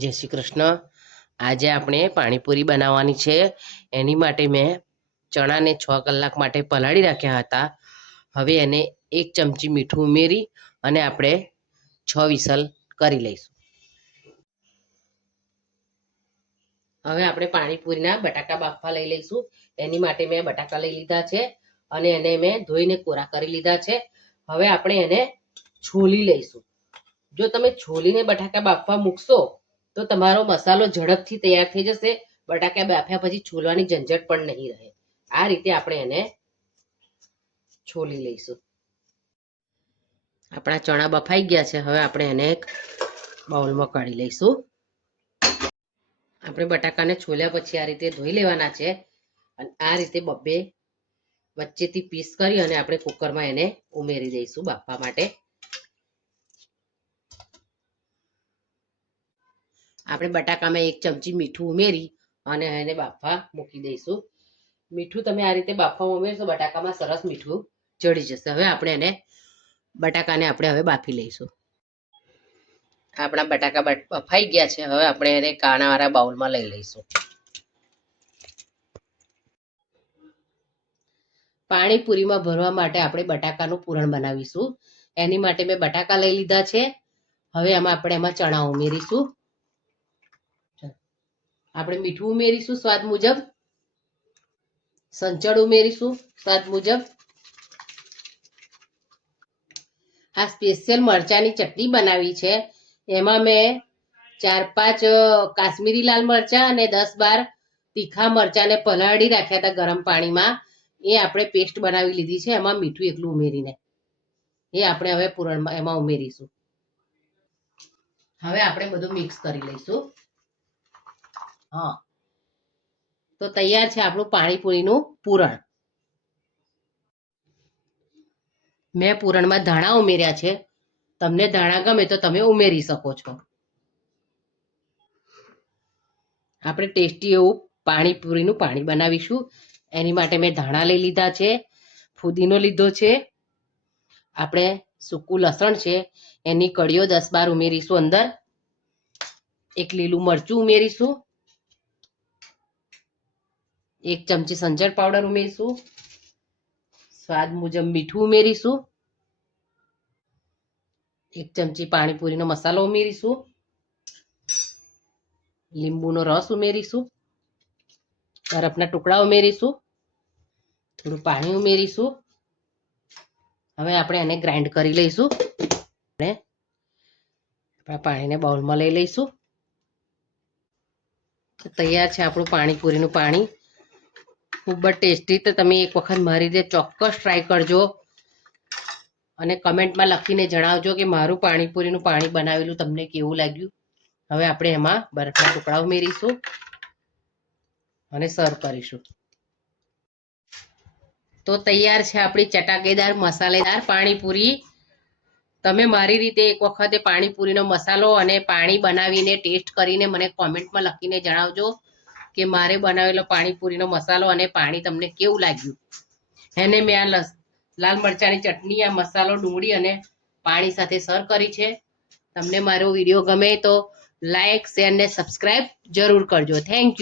જય શ્રી કૃષ્ણ। આજે આપણે પાણીપુરી બનાવવાની છે। એની માટે મેં ચણાને 6 કલાક માટે પલાળી રાખ્યા હતા। હવે એને 1 ચમચી મીઠું ઉમેરી અને આપણે 6 વિસલ કરી લઈશું। હવે આપણે પાણીપુરીના બટાકા બાફવા લઈ લઈશું। એની માટે મેં બટાકા લઈ લીધા છે અને એને મેં ધોઈને કોરા કરી લીધા છે। હવે આપણે એને છોલી લઈશું। જો તમે છોલીને બટાકા બાફવા મૂકશો તો તમારો મસાલો ઝડપથી તૈયાર થઈ જશે। બટાકા બાફ્યા પછી છોલવાની ઝંઝટ પણ નહીં રહે। આ રીતે આપણે એને છોલી લઈશું। આપણા ચણા બફાઈ ગયા છે। હવે આપણે એને એક બાઉલમાં કાઢી લઈશું। આપણે બટાકાને છોલ્યા પછી આ રીતે ધોઈ લેવાના છે અને આ રીતે બબ્બે વચ્ચેથી પીસ કરી અને આપણે કુકરમાં એને ઉમેરી દઈશું બાફવા માટે। આપણે બટાકામાં 1 ચમચી મીઠું ઉમેરી અને એને બાફવા મૂકી દઈશું। મીઠું તમે આ રીતે બાફવામાં ઉમેરશો બટાકામાં સરસ મીઠું ચડી જશે। હવે આપણે એને બટાકાને હવે બાફી લઈશું। આપણા બટાકા બફાઈ ગયા છે। હવે આપણે એને કાણાવાળા બાઉલમાં લઈ લઈશું। પાણીપુરીમાં ભરવા માટે આપણે બટાકાનું પૂરણ બનાવીશું। એની માટે મેં બટાકા લઈ લીધા છે। હવે આપણે એમાં ચણા ઉમેરીશું। આપણે મીઠું ઉમેરીશું સ્વાદ મુજબ, સંચળ ઉમેરીશું સ્વાદ મુજબ। આ સ્પેશિયલ મરચાની ચટણી બનાવી છે। એમાં મેં 4-5 કાશ્મીરી લાલ મરચાં અને 10-12 તીખા મરચાંને પલાળી રાખ્યા હતા ગરમ પાણીમાં। એ આપણે પેસ્ટ બનાવી લીધી છે। એમાં મીઠું એકલું ઉમેરીને એ આપણે હવે પૂરણમાં એમાં ઉમેરીશું। હવે આપણે બધું મિક્સ કરી લઈશું। હા, તો તૈયાર છે આપણું પાણીપુરીનું પૂરણ। મેં પૂરણમાં ધાણા ઉમેર્યા છે। તમને ધાણા ગમે તો તમે ઉમેરી શકો છો। આપણે ટેસ્ટી એવું પાણીપુરીનું પાણી બનાવીશું। એની માટે મેં ધાણા લઈ લીધા છે, ફુદીનો લીધો છે, આપણે સૂકું લસણ છે એની કળીઓ 10-12 ઉમેરીશું અંદર। એક લીલું મરચું ઉમેરીશું, 1 ચમચી સંચળ પાવડર ઉમેરીશું, સ્વાદ મુજબ મીઠું ઉમેરીશું, 1 ચમચી પાણીપુરીનો મસાલો ઉમેરીશું, લીંબુનો રસ ઉમેરીશું, બરફના ટુકડા ઉમેરીશું, થોડું પાણી ઉમેરીશું। હવે આપણે એને ગ્રાઇન્ડ કરી લઈશું અને આપણા પાણીને બાઉલમાં લઈ લઈશું। તૈયાર છે આપણું પાણીપુરીનું પાણી। ખૂબ જ ટેસ્ટી। તો તમે એક વખત મારી રીતે ચોક્કસ ટ્રાય કરજો અને કમેન્ટમાં લખીને જણાવજો કે મારું પાણીપુરીનું પાણી બનાવેલું તમને કેવું લાગ્યું। હવે આપણે એમાં બરફના ટુકડા ઉમેરીશું અને સર્વ કરીશું। તો તૈયાર છે આપણી ચટાકેદાર મસાલેદાર પાણીપુરી। તમે મારી રીતે એક વખતે પાણીપુરીનો મસાલો અને પાણી બનાવીને ટેસ્ટ કરીને મને કોમેન્ટમાં લખીને જણાવજો કે મારે બનાવેલો પાણીપુરીનો મસાલો અને પાણી તમને કેવું લાગ્યું। એને મેં આ લાલ મરચાંની ચટણી, આ મસાલો, ડુંગળી અને પાણી સાથે સર્વ કરી છે। તમને મારો વિડીયો ગમે તો લાઈક, શેર ને સબસ્ક્રાઈબ જરૂર કરજો। Thank you.